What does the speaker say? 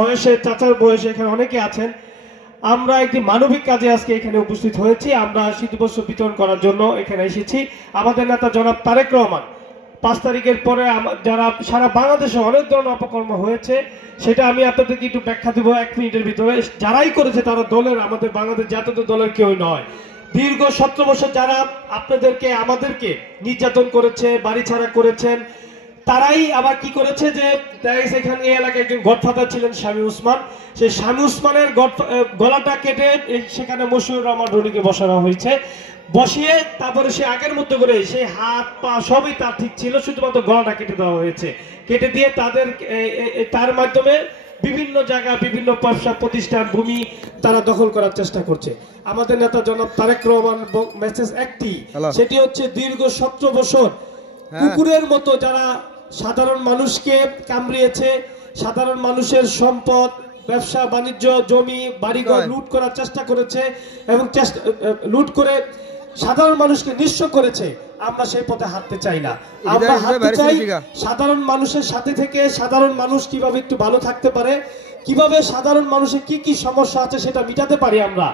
বয়সে চাচার বয়সে এখানে অনেকে আছেন। আমরা একটি মানবিক কাজে আজকে এখানে উপস্থিত হয়েছি। আমরা শীতবস্ত্র বিতরণ করার জন্য এখানে এসেছি। আমাদের নেতা জনাব তারেক রহমান 5 তারিখের পরে যারা সারা বাংলাদেশে অনেক ধরনের অপকর্ম হয়েছে, সেটা আমি আপনাদেরকে একটু ব্যাখ্যা দেবো 1 মিনিটের ভিতরে। যারাই করেছে তারা দলের, আমাদের বাংলাদেশ জাতীয় দলের কেউ নয়। দীর্ঘ 17 বছর যারা আপনাদেরকে আমাদেরকে নির্যাতন করেছে, বাড়ি ছাড়া করেছেন, তারাই আবার কি করেছে যে এখানে এই এলাকায় একজন গডফাদার ছিলেন স্বামী উসমান। সেই স্বামী উসমানের গলাটা কেটে সেখানে মশিউর রহমান রনিকে বসানো হয়েছে। বসিয়ে তারপরে সে আগের মতো করে সেই হাত পা সবই তার ঠিক ছিল, শুধুমাত্র গলাটা কেটে দেওয়া হয়েছে। কেটে দিয়ে তার মাধ্যমে বিভিন্ন জায়গা, বিভিন্ন ব্যবসা প্রতিষ্ঠান, ভূমি তারা দখল করার চেষ্টা করছে। আমাদের নেতা জনাব তারেক রহমান মেসেজ একটি, সেটি হচ্ছে দীর্ঘ 17 বছর কুকুরের মতো যারা সাধারণ মানুষকে কামড়িয়েছে, সাধারণ মানুষের সম্পদ, ব্যবসা বাণিজ্য, জমি বাড়িঘর লুট করার চেষ্টা করেছে এবং লুট করে সাধারণ মানুষকে নিঃস্ব করেছে, আমরা সেই পথে হাঁটতে চাই না। আমরা হাঁটতে চাই সাধারণ মানুষের সাথে থেকে সাধারণ মানুষ কিভাবে একটু ভালো থাকতে পারে, কিভাবে সাধারণ মানুষের কি কি সমস্যা আছে সেটা মিটাতে পারি আমরা।